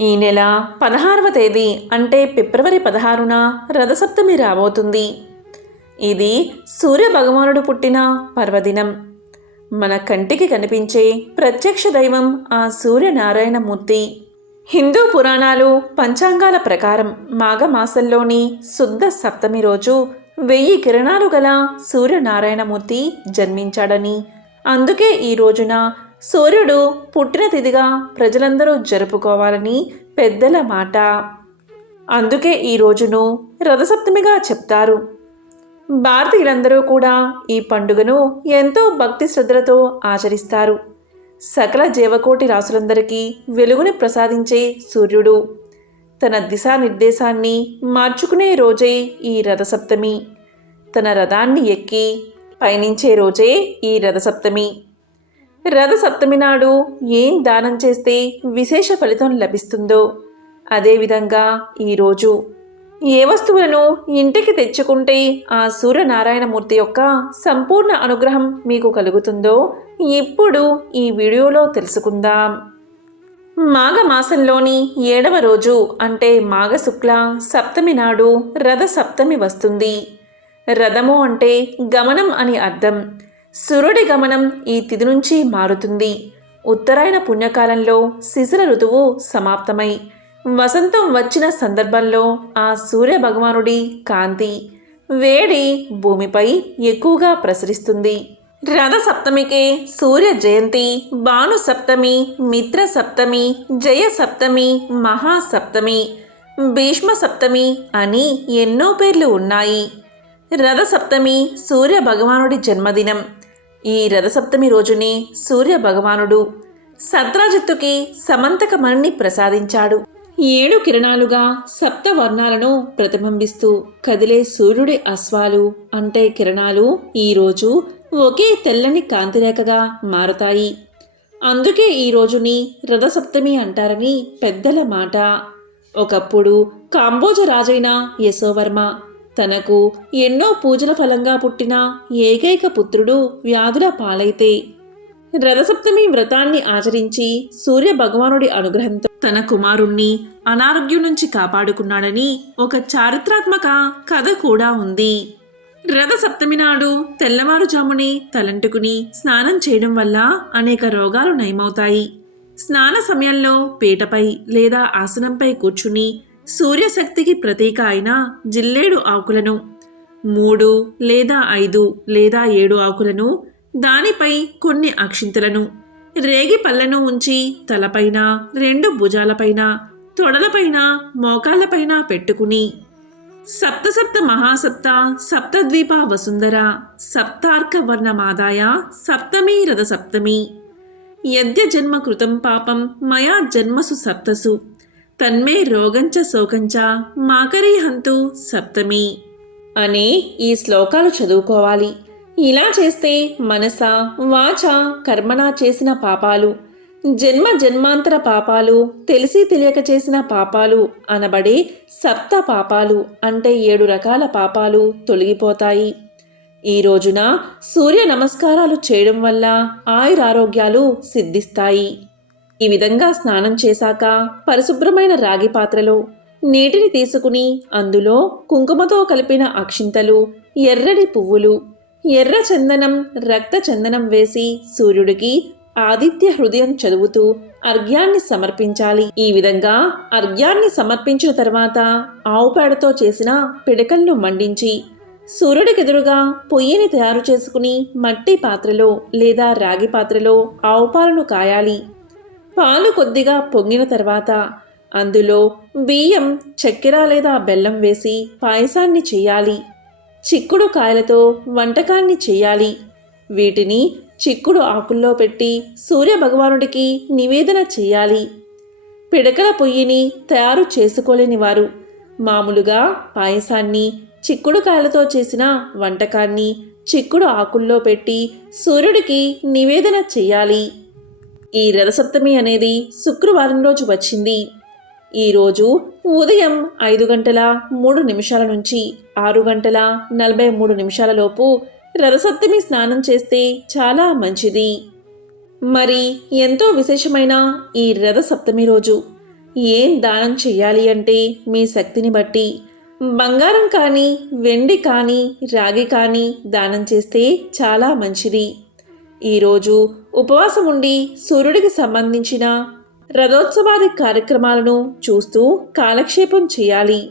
ఈ నెల పదహారవ తేదీ అంటే ఫిబ్రవరి పదహారున రథసప్తమి రాబోతుంది. ఇది సూర్య భగవానుడు పుట్టిన పర్వదినం. మన కంటికి కనిపించే ప్రత్యక్ష దైవం ఆ సూర్యనారాయణమూర్తి. హిందూ పురాణాలు పంచాంగాల ప్రకారం మాఘమాసంలోని శుద్ధ సప్తమి రోజు వెయ్యి కిరణాలు గల సూర్యనారాయణమూర్తి జన్మించాడని అందుకే ఈ రోజున సూర్యుడు పుట్టిన తిథిగా ప్రజలందరూ జరుపుకోవాలని పెద్దల మాట. అందుకే ఈ రోజును రథసప్తమిగా చెప్తారు. భారతీయులందరూ కూడా ఈ పండుగను ఎంతో భక్తి శ్రద్ధలతో ఆచరిస్తారు. సకల జీవకోటి రాసులందరికీ వెలుగుని ప్రసాదించే సూర్యుడు. తన దిశానిర్దేశాన్ని మార్చుకునే రోజే ఈ రథసప్తమి. తన రథాన్ని ఎక్కి పయనించే రోజే ఈ రథసప్తమి. రథసప్తమి నాడు ఏం దానం చేస్తే విశేష ఫలితం లభిస్తుందో అదేవిధంగా ఈరోజు ఏ వస్తువులను ఇంటికి తెచ్చుకుంటే ఆ సూర్యనారాయణమూర్తి యొక్క సంపూర్ణ అనుగ్రహం మీకు కలుగుతుందో ఇప్పుడు ఈ వీడియోలో తెలుసుకుందాం. మాఘమాసంలోని ఏడవ రోజు అంటే మాఘ శుక్ల సప్తమి నాడు రథ సప్తమి వస్తుంది. రథము అంటే గమనం అని అర్థం. సూర్యుడి గమనం ఈ తిథి నుంచి మారుతుంది. ఉత్తరాయణ పుణ్యకాలంలో శిశిర ఋతువు సమాప్తమై వసంతం వచ్చిన సందర్భంలో ఆ సూర్య భగవానుడి కాంతి వేడి భూమిపై ఎక్కువగా ప్రసరిస్తుంది. రథ సప్తమికే సూర్య జయంతి భాను సప్తమి మిత్ర సప్తమి జయ సప్తమి మహాసప్తమి భీష్మ సప్తమి అని ఎన్నో పేర్లు ఉన్నాయి. రథ సప్తమి సూర్య భగవానుడి జన్మదినం. ఈ రథసప్తమి రోజునే సూర్య భగవానుడు సత్రాజిత్తుకి సమంతకమణిని ప్రసాదించాడు. ఏడు కిరణాలుగా సప్త వర్ణాలను ప్రతిబింబిస్తూ కదిలే సూర్యుడి అశ్వాలు అంటే కిరణాలు ఈరోజు ఒకే తెల్లని కాంతిరేఖగా మారతాయి. అందుకే ఈ రోజుని రథసప్తమి అంటారని పెద్దల మాట. ఒకప్పుడు కాంబోజ రాజైన యశోవర్మ తనకు ఎన్నో పూజల ఫలంగా పుట్టిన ఏకైక పుత్రుడు వ్యాధుల పాలైతే. రథసప్తమి వ్రతాన్ని ఆచరించి సూర్య భగవానుడి అనుగ్రహంతో తన కుమారుణ్ణి అనారోగ్యం నుంచి కాపాడుకున్నాడని ఒక చారిత్రాత్మక కథ కూడా ఉంది. రథ సప్తమి నాడు తెల్లవారుజామునే తలంటుకుని స్నానం చేయడం వల్ల అనేక రోగాలు నయమవుతాయి. స్నాన సమయంలో పీటపై లేదా ఆసనంపై కూర్చుని సూర్యశక్తికి ప్రతీక అయిన జిల్లేడు ఆకులను మూడు లేదా ఐదు లేదా ఏడు ఆకులను దానిపై కొన్ని అక్షింతలను రేగి పళ్ళను ఉంచి తలపైన రెండు భుజాలపైన తొడలపైన మోకాళ్ళపైన పెట్టుకుని సప్త సప్త మహాసప్త సప్తద్వీప వసుంధర సప్తార్క వర్ణమాదాయ సప్తమీ రథ సప్తమి యద్య జన్మ కృతం పాపం మయా జన్మసు సప్తసు తన్మే రోగంచ శోకంచ మాకరీ హంతు సప్తమి. అనే ఈ శ్లోకాలు చదువుకోవాలి. ఇలా చేస్తే మనస వాచ కర్మణ చేసిన పాపాలు జన్మ జన్మాంతర పాపాలు తెలిసి తెలియక చేసిన పాపాలు అనబడే సప్త పాపాలు అంటే ఏడు రకాల పాపాలు తొలగిపోతాయి. ఈ రోజున సూర్య నమస్కారాలు చేయడం వల్ల ఆయురారోగ్యాలు సిద్ధిస్తాయి. ఈ విధంగా స్నానం చేశాక పరిశుభ్రమైన రాగి పాత్రలో నీటిని తీసుకుని అందులో కుంకుమతో కలిపిన అక్షింతలు ఎర్రని పువ్వులు ఎర్ర చందనం రక్త చందనం వేసి సూర్యుడికి ఆదిత్య హృదయం చదువుతూ అర్ఘ్యాన్ని సమర్పించాలి. ఈ విధంగా అర్ఘ్యాన్ని సమర్పించిన తర్వాత ఆవు పేడతో చేసిన పిడకలను మండించి సూర్యుడికెదురుగా పొయ్యిని తయారు చేసుకుని మట్టి పాత్రలో లేదా రాగి పాత్రలో ఆవు పాలను కాయాలి. పాలు కొద్దిగా పొంగిన తర్వాత అందులో బియ్యం చక్కెర లేదా బెల్లం వేసి పాయసాన్ని చేయాలి. చిక్కుడు కాయలతో వంటకాన్ని చేయాలి. వీటిని చిక్కుడు ఆకుల్లో పెట్టి సూర్య భగవానుడికి నివేదన చేయాలి. పిడకల పొయ్యిని తయారు చేసుకోలేని వారు మామూలుగా పాయసాన్ని చిక్కుడు కాయలతో చేసిన వంటకాన్ని చిక్కుడు ఆకుల్లో పెట్టి సూర్యుడికి నివేదన చేయాలి. ఈ రథసప్తమి అనేది శుక్రవారం రోజు వచ్చింది. ఈరోజు ఉదయం ఐదు గంటల మూడు నిమిషాల నుంచి ఆరు గంటల నలభై మూడు నిమిషాల లోపు రథసప్తమి స్నానం చేస్తే చాలా మంచిది. మరి ఎంతో విశేషమైన ఈ రథ సప్తమి రోజు ఏం దానం చెయ్యాలి అంటే మీ శక్తిని బట్టి బంగారం కానీ వెండి కానీ రాగి కానీ దానం చేస్తే చాలా మంచిది. ఈరోజు ఉపవాసం ఉండి సూర్యుడికి సంబంధించిన రథోత్సవాది కార్యక్రమాలను చూస్తూ కాలక్షేపం చేయాలి.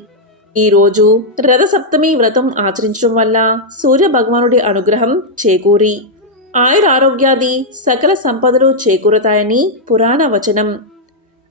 ఈరోజు రథసప్తమి వ్రతం ఆచరించడం వల్ల సూర్య భగవానుడి అనుగ్రహం చేకూరి. ఆయుర ఆరోగ్యాది సకల సంపదలు చేకూరతాయని పురాణ వచనం.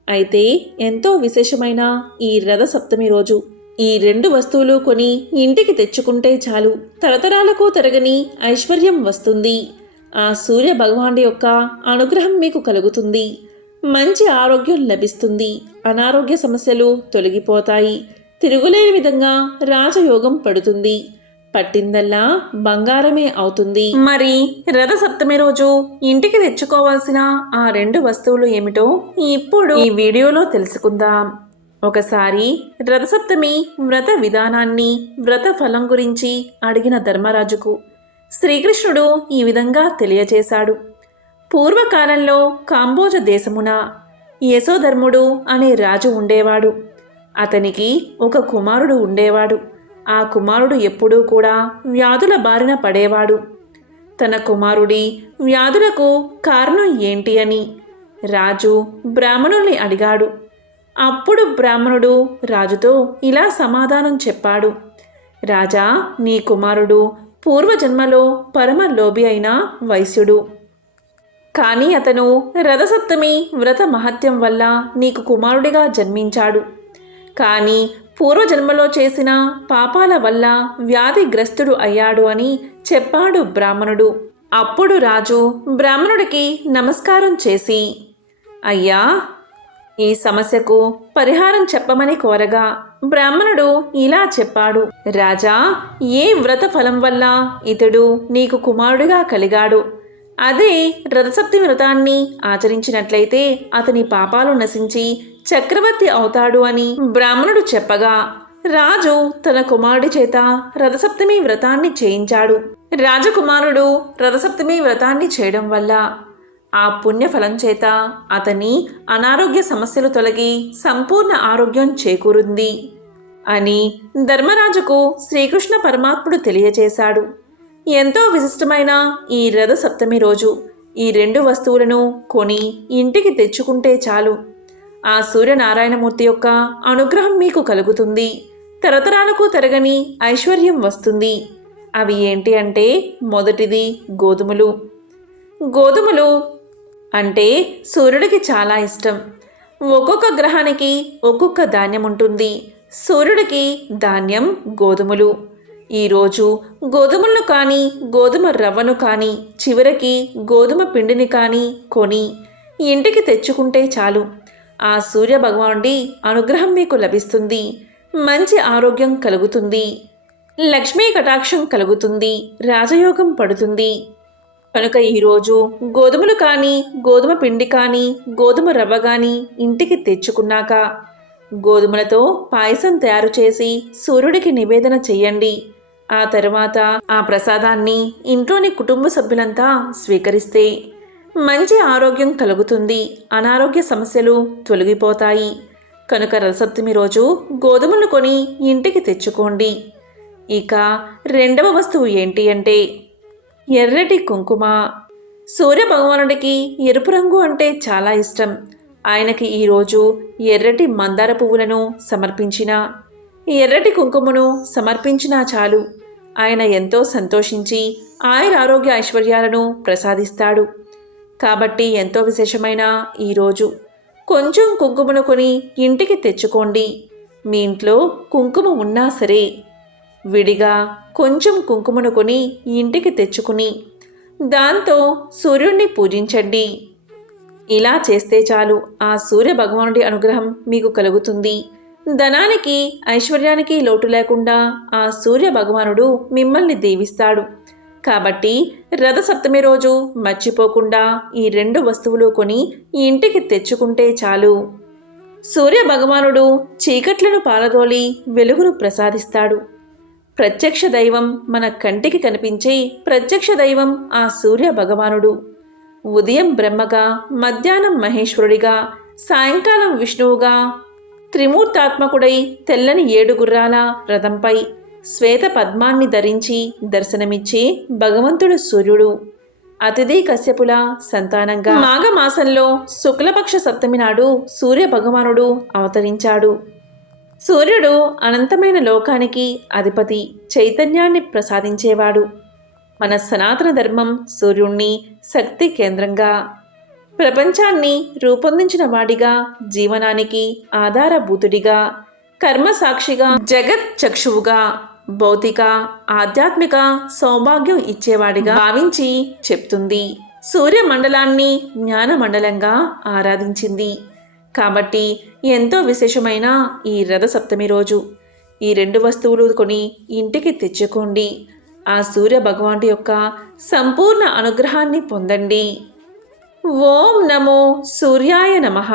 అయితే ఎంతో విశేషమైన ఈ రథసప్తమి రోజు ఈ రెండు వస్తువులు కొని ఇంటికి తెచ్చుకుంటే చాలు. తరతరాలకు తరగని ఐశ్వర్యం వస్తుంది. ఆ సూర్య భగవానుడి యొక్క అనుగ్రహం మీకు కలుగుతుంది. మంచి ఆరోగ్యం లభిస్తుంది. అనారోగ్య సమస్యలు తొలగిపోతాయి. తిరుగులేని విధంగా రాజయోగం పడుతుంది. పట్టిందల్లా బంగారమే అవుతుంది. మరి రథసప్తమి రోజు ఇంటికి తెచ్చుకోవాల్సిన ఆ రెండు వస్తువులు ఏమిటో ఇప్పుడు ఈ వీడియోలో తెలుసుకుందాం. ఒకసారి రథసప్తమి వ్రత విధానాన్ని వ్రత ఫలం గురించి అడిగిన ధర్మరాజుకు శ్రీకృష్ణుడు ఈ విధంగా తెలియచేశాడు. పూర్వకాలంలో కాంబోజ దేశమున యశోధర్ముడు అనే రాజు ఉండేవాడు. అతనికి ఒక కుమారుడు ఉండేవాడు. ఆ కుమారుడు ఎప్పుడూ కూడా వ్యాధుల బారిన పడేవాడు. తన కుమారుడి వ్యాధులకు కారణం ఏంటి అని రాజు బ్రాహ్మణుల్ని అడిగాడు. అప్పుడు బ్రాహ్మణుడు రాజుతో ఇలా సమాధానం చెప్పాడు. రాజా నీ కుమారుడు పూర్వజన్మలో పరమలోభి అయిన వైశ్యుడు. కానీ అతను రథసప్తమి వ్రత మహత్యం వల్ల నీకు కుమారుడిగా జన్మించాడు. కానీ పూర్వజన్మలో చేసిన పాపాల వల్ల వ్యాధిగ్రస్తుడు అయ్యాడు అని చెప్పాడు బ్రాహ్మణుడు. అప్పుడు రాజు బ్రాహ్మణుడికి నమస్కారం చేసి అయ్యా ఈ సమస్యకు పరిహారం చెప్పమని కోరగా బ్రాహ్మణుడు ఇలా చెప్పాడు రాజా ఏ వ్రత ఫలం వల్ల ఇతడు నీకు కుమారుడిగా కలిగాడు? అదే రథసప్తి వ్రతాన్ని ఆచరించినట్లయితే అతని పాపాలు నశించి చక్రవర్తి అవుతాడు అని బ్రాహ్మణుడు చెప్పగా రాజు తన కుమారుడి చేత రథసప్తమి వ్రతాన్ని చేయించాడు. రాజకుమారుడు రథసప్తమి వ్రతాన్ని చేయడం వల్ల ఆ పుణ్యఫలం చేత అతని అనారోగ్య సమస్యలు తొలగి సంపూర్ణ ఆరోగ్యం చేకూరుంది అని ధర్మరాజుకు శ్రీకృష్ణ పరమాత్ముడు తెలియచేశాడు ఎంతో విశిష్టమైన ఈ రథ సప్తమి రోజు ఈ రెండు వస్తువులను కొని ఇంటికి తెచ్చుకుంటే చాలు. ఆ సూర్యనారాయణమూర్తి యొక్క అనుగ్రహం మీకు కలుగుతుంది. తరతరాలకు తరగని ఐశ్వర్యం వస్తుంది. అవి ఏంటి అంటే మొదటిది గోధుమలు. గోధుమలు అంటే సూర్యుడికి చాలా ఇష్టం. ఒక్కొక్క గ్రహానికి ఒక్కొక్క ధాన్యం ఉంటుంది. సూర్యుడికి ధాన్యం గోధుమలు. ఈరోజు గోధుమలను కానీ గోధుమ రవ్వను కానీ చివరికి గోధుమ పిండిని కానీ కొని ఇంటికి తెచ్చుకుంటే చాలు. ఆ సూర్య భగవానుడి అనుగ్రహం మీకు లభిస్తుంది. మంచి ఆరోగ్యం కలుగుతుంది. లక్ష్మీ కటాక్షం కలుగుతుంది. రాజయోగం పడుతుంది. కనుక ఈరోజు గోధుమలు కానీ గోధుమ పిండి కానీ గోధుమ రవ్వ కానీ ఇంటికి తెచ్చుకున్నాక గోధుమలతో పాయసం తయారు చేసి సూర్యుడికి నివేదన చెయ్యండి. ఆ తర్వాత ఆ ప్రసాదాన్ని ఇంట్లోని కుటుంబ సభ్యులంతా స్వీకరిస్తే మంచి ఆరోగ్యం కలుగుతుంది. అనారోగ్య సమస్యలు తొలగిపోతాయి. కనుక రథసప్తమి రోజు గోధుమలు కొని ఇంటికి తెచ్చుకోండి. ఇక రెండవ వస్తువు ఏంటి అంటే ఎర్రటి కుంకుమ. సూర్య భగవానుడికి ఎరుపు రంగు అంటే చాలా ఇష్టం. ఆయనకి ఈరోజు ఎర్రటి మందార పువ్వులను సమర్పించిన. ఎర్రటి కుంకుమను సమర్పించినా చాలు. ఆయన ఎంతో సంతోషించి ఆయన ఆరోగ్య ఐశ్వర్యాలను ప్రసాదిస్తాడు. కాబట్టి ఎంతో విశేషమైన ఈరోజు కొంచెం కుంకుమను కొని ఇంటికి తెచ్చుకోండి. మీ ఇంట్లో కుంకుమ ఉన్నా సరే విడిగా కొంచెం కుంకుమను కొని ఇంటికి తెచ్చుకుని దాంతో సూర్యుణ్ణి పూజించండి. ఇలా చేస్తే చాలు. ఆ సూర్య భగవానుడి అనుగ్రహం మీకు కలుగుతుంది. ధనానికి ఐశ్వర్యానికి లోటు లేకుండా ఆ సూర్య భగవానుడు మిమ్మల్ని దీవిస్తాడు. కాబట్టి రథసప్తమి రోజు మర్చిపోకుండా ఈ రెండు వస్తువులు కొని ఇంటికి తెచ్చుకుంటే చాలు. సూర్య భగవానుడు చీకట్లను పాలదోలి వెలుగును ప్రసాదిస్తాడు. ప్రత్యక్ష దైవం మన కంటికి కనిపించే ప్రత్యక్ష దైవం ఆ సూర్య భగవానుడు. ఉదయం బ్రహ్మగా మధ్యాహ్నం మహేశ్వరుడిగా సాయంకాలం విష్ణువుగా త్రిమూర్తాత్మకుడై తెల్లని ఏడు గుర్రాల రథంపై శ్వేత పద్మాన్ని ధరించి దర్శనమిచ్చే భగవంతుడు సూర్యుడు. అతిథి కశ్యపుల సంతానంగా మాఘమాసంలో శుక్లపక్ష సప్తమి నాడు సూర్య భగవానుడు అవతరించాడు. సూర్యుడు అనంతమైన లోకానికి అధిపతి చైతన్యాన్ని ప్రసాదించేవాడు. మన సనాతన ధర్మం సూర్యుణ్ణి శక్తి కేంద్రంగా ప్రపంచాన్ని రూపొందించిన వాడిగా జీవనానికి ఆధారభూతుడిగా కర్మసాక్షిగా జగత్ చక్షువుగా భౌతిక ఆధ్యాత్మిక సౌభాగ్యం ఇచ్చేవాడిగా భావించి చెప్తుంది. సూర్యమండలాన్ని జ్ఞానమండలంగా ఆరాధించింది. కాబట్టి ఎంతో విశేషమైన ఈ రథ సప్తమి రోజు. ఈ రెండు వస్తువులు కొని ఇంటికి తెచ్చుకోండి. ఆ సూర్య భగవానుడి యొక్క సంపూర్ణ అనుగ్రహాన్ని పొందండి. ఓం నమో సూర్యాయ నమః.